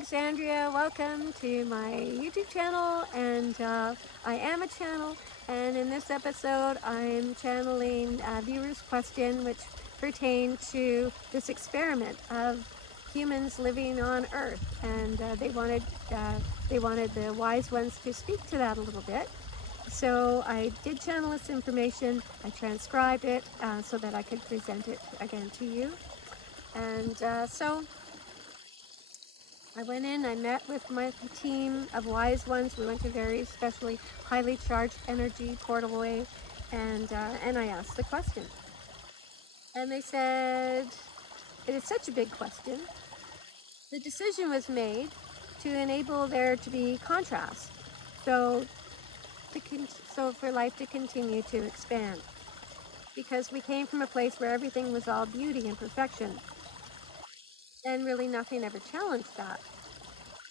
Alexandria. Welcome to my YouTube channel, and I am a channel, and in this episode I'm channeling a viewer's question which pertained to this experiment of humans living on Earth, and they wanted the wise ones to speak to that a little bit. So I did channel this information. I transcribed it so that I could present it again to you. And so I went in, I met with my team of wise ones. We went to very specially highly charged energy portalway, and I asked the question. And they said, it is such a big question. The decision was made to enable there to be contrast. So, so for life to continue to expand. Because we came from a place where everything was all beauty and perfection. And really nothing ever challenged that.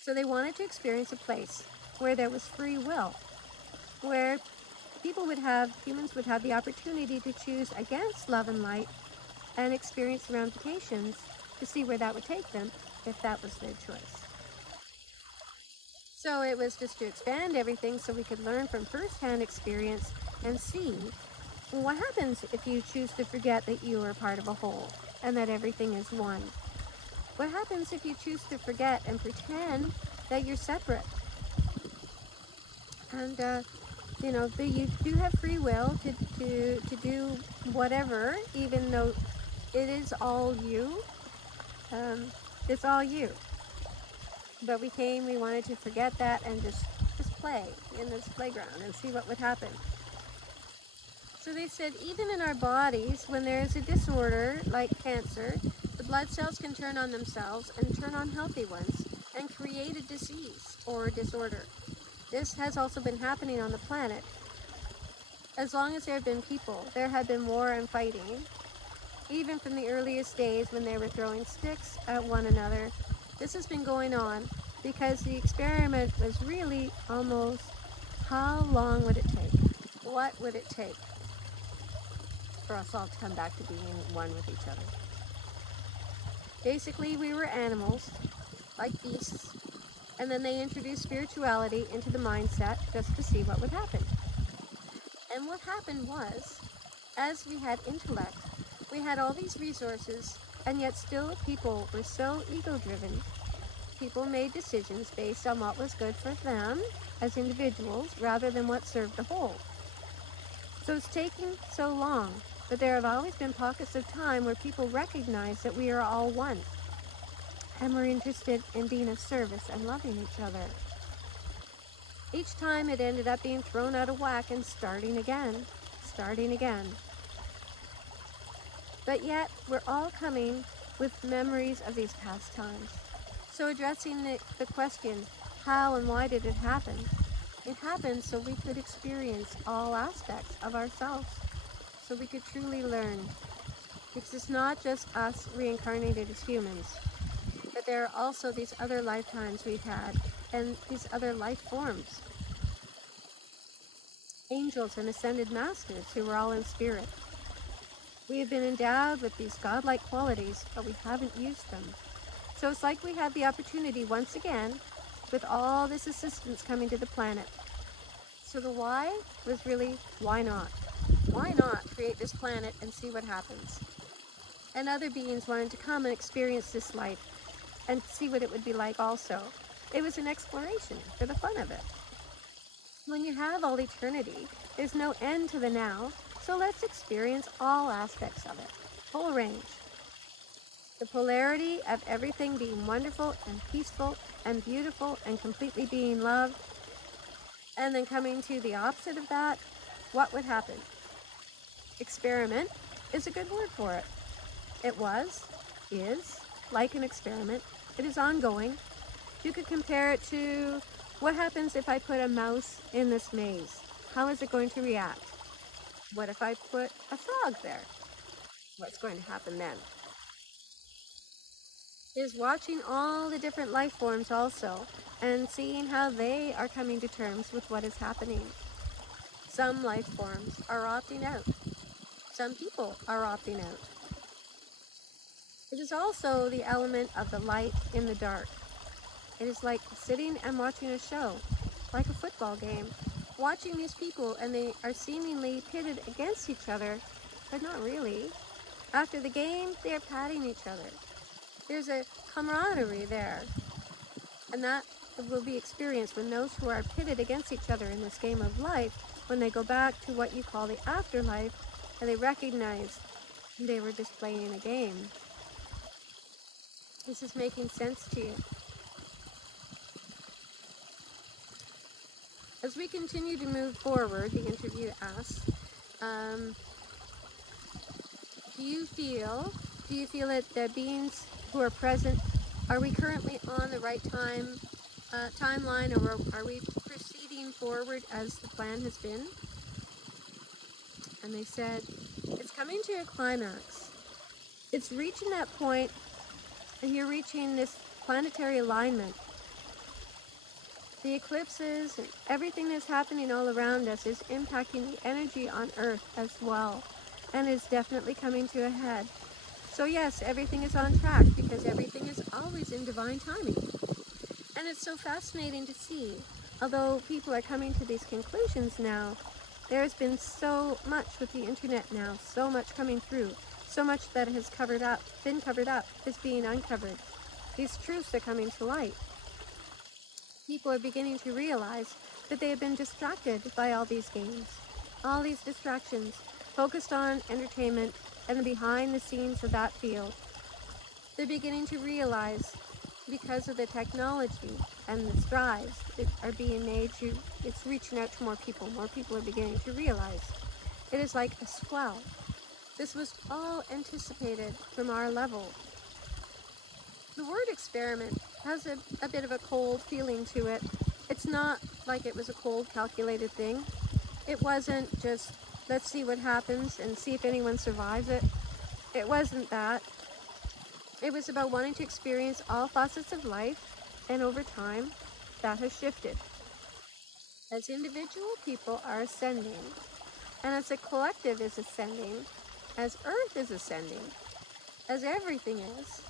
So they wanted to experience a place where there was free will, where humans would have the opportunity to choose against love and light and experience the ramifications to see where that would take them if that was their choice. So it was just to expand everything so we could learn from firsthand experience and see what happens if you choose to forget that you are part of a whole and that everything is one. What happens if you choose to forget and pretend that you're separate? And you do have free will to do whatever, even though it is all you. It's all you. But we wanted to forget that and just play in this playground and see what would happen. So they said, even in our bodies, when there is a disorder like cancer, the blood cells can turn on themselves and turn on healthy ones and create a disease or disorder. This has also been happening on the planet. As long as there have been people, there have been war and fighting. Even from the earliest days when they were throwing sticks at one another, this has been going on because the experiment was really almost, how long would it take? What would it take for us all to come back to being one with each other? Basically, we were animals, like beasts, and then they introduced spirituality into the mindset just to see what would happen. And what happened was, as we had intellect, we had all these resources, and yet still people were so ego-driven. People made decisions based on what was good for them as individuals rather than what served the whole. So it's taking so long, but there have always been pockets of time where people recognize that we are all one, and we're interested in being of service and loving each other. Each time it ended up being thrown out of whack and starting again. But yet, we're all coming with memories of these past times. So addressing the question, how and why did it happen? It happened so we could experience all aspects of ourselves, so we could truly learn. Because it's not just us reincarnated as humans, but there are also these other lifetimes we've had, and these other life forms. Angels and ascended masters who were all in spirit. We have been endowed with these godlike qualities, but we haven't used them. So it's like we have the opportunity once again, with all this assistance coming to the planet. So the why was really, why not? Why not create this planet and see what happens? And other beings wanted to come and experience this life and see what it would be like also. It was an exploration for the fun of it. When you have all eternity, there's no end to the now, so let's experience all aspects of it, full range. The polarity of everything being wonderful and peaceful and beautiful and completely being loved, and then coming to the opposite of that, what would happen? Experiment is a good word for it. It is, like an experiment. It is ongoing. You could compare it to what happens if I put a mouse in this maze? How is it going to react? What if I put a frog there? What's going to happen then? Is watching all the different life forms also and seeing how they are coming to terms with what is happening. Some life forms are opting out. Some people are opting out. It is also the element of the light in the dark. It is like sitting and watching a show, like a football game. Watching these people, and they are seemingly pitted against each other, but not really. After the game, they are patting each other. There's a camaraderie there, and that will be experienced when those who are pitted against each other in this game of life, when they go back to what you call the afterlife, and they recognize they were just playing a game. This is making sense to you. As we continue to move forward, the interview asks, do you feel that the beings who are present, are we currently on the right timeline, or are we proceeding forward as the plan has been? And they said, it's coming to a climax. It's reaching that point, and you're reaching this planetary alignment. The eclipses and everything that's happening all around us is impacting the energy on Earth as well, and is definitely coming to a head. So yes, everything is on track, because everything is always in divine timing. And it's so fascinating to see, although people are coming to these conclusions now, there's been so much with the internet now, so much coming through, so much that has been covered up, is being uncovered. These truths are coming to light. People are beginning to realize that they have been distracted by all these games, all these distractions, focused on entertainment and the behind the scenes of that field. They're beginning to realize, because of the technology and the strides that are being made, it's reaching out to more people. More people are beginning to realize. It is like a swell. This was all anticipated from our level. The word experiment has a bit of a cold feeling to it. It's not like it was a cold, calculated thing. It wasn't just, let's see what happens and see if anyone survives it. It wasn't that. It was about wanting to experience all facets of life, and over time, that has shifted. As individual people are ascending, and as a collective is ascending, as Earth is ascending, as everything is,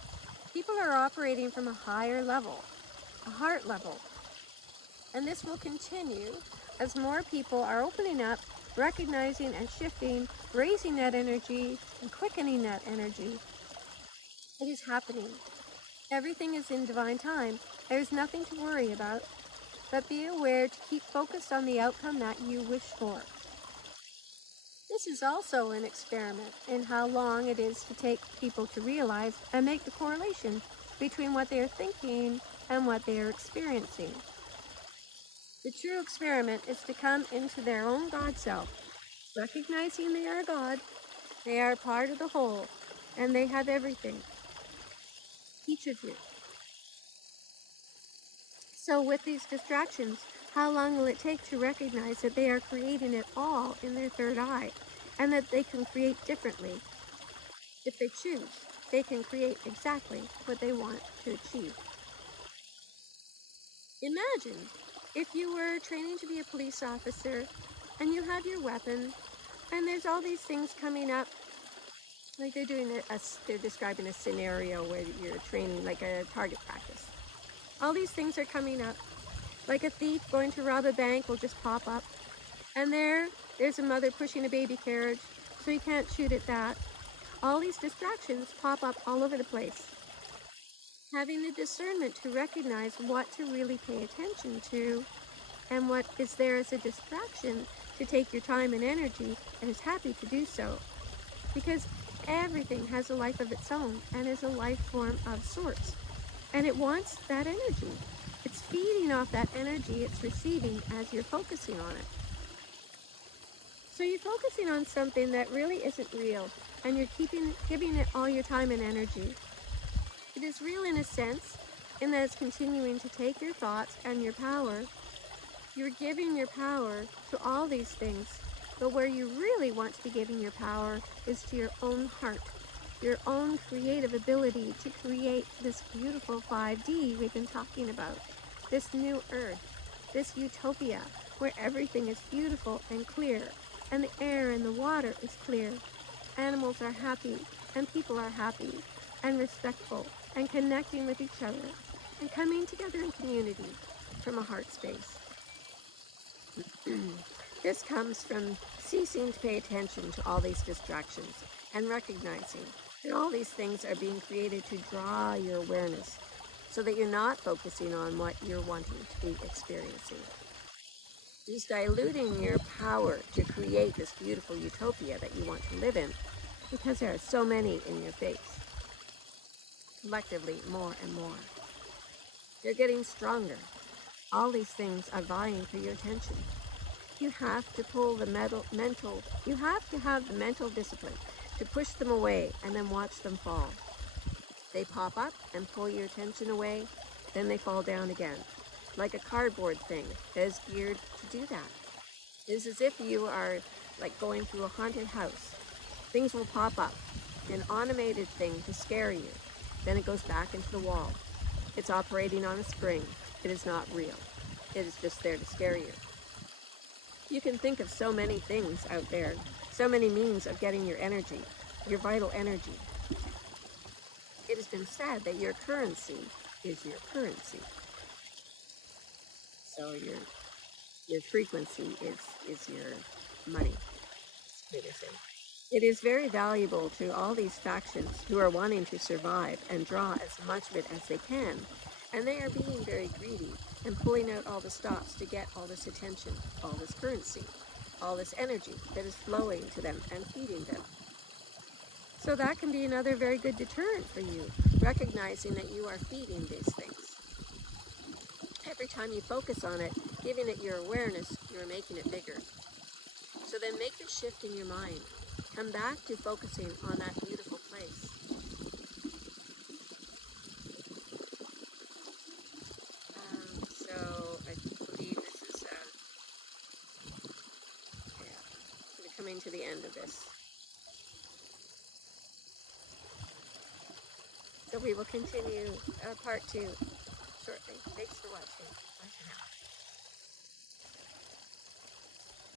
people are operating from a higher level, a heart level. And this will continue as more people are opening up, recognizing and shifting, raising that energy and quickening that energy. It is happening. Everything is in divine time. There's nothing to worry about, but be aware to keep focused on the outcome that you wish for. This is also an experiment in how long it is to take people to realize and make the correlation between what they are thinking and what they are experiencing. The true experiment is to come into their own God self, recognizing they are God, they are part of the whole, and they have everything. Each of you. So with these distractions, how long will it take to recognize that they are creating it all in their third eye, and that they can create differently? If they choose, they can create exactly what they want to achieve. Imagine if you were training to be a police officer, and you have your weapon, and there's all these things coming up, like they're describing a scenario where you're training, like a target practice. All these things are coming up, like a thief going to rob a bank will just pop up, and there's a mother pushing a baby carriage, so you can't shoot at that. All these distractions pop up all over the place. Having the discernment to recognize what to really pay attention to, and what is there as a distraction to take your time and energy, and is happy to do so. Because everything has a life of its own, and is a life form of sorts. And it wants that energy. It's feeding off that energy it's receiving as you're focusing on it. So you're focusing on something that really isn't real, and you're giving it all your time and energy. It is real in a sense, in that it's continuing to take your thoughts and your power. You're giving your power to all these things, but where you really want to be giving your power is to your own heart, your own creative ability to create this beautiful 5D we've been talking about, this new earth, this utopia where everything is beautiful and clear, and the air and the water is clear. Animals are happy, and people are happy, and respectful, and connecting with each other. and coming together in community from a heart space. This comes from ceasing to pay attention to all these distractions and recognizing that all these things are being created to draw your awareness so that you're not focusing on what you're wanting to be experiencing. It's diluting your power to create this beautiful utopia that you want to live in because there are so many in your face. Collectively, more and more. You're getting stronger. All these things are vying for your attention. You have to pull the you have to have the mental discipline to push them away and then watch them fall. They pop up and pull your attention away, then they fall down again, like a cardboard thing that is geared to do that. It's as if you are like going through a haunted house. Things will pop up, an automated thing to scare you. Then it goes back into the wall. It's operating on a spring. It is not real. It is just there to scare you. You can think of so many things out there, so many means of getting your energy, your vital energy. It has been said that your currency is your currency. So your frequency is your money. It is very valuable to all these factions who are wanting to survive and draw as much of it as they can. And they are being very greedy and pulling out all the stops to get all this attention, all this currency, all this energy that is flowing to them and feeding them. So that can be another very good deterrent for you, recognizing that you are feeding these things. Every time you focus on it, giving it your awareness, you're making it bigger. So then make the shift in your mind. Come back to focusing on that beautiful place. So I believe this is we're coming to the end of this. So we will continue part 2 shortly. Thanks for watching. Bye for now.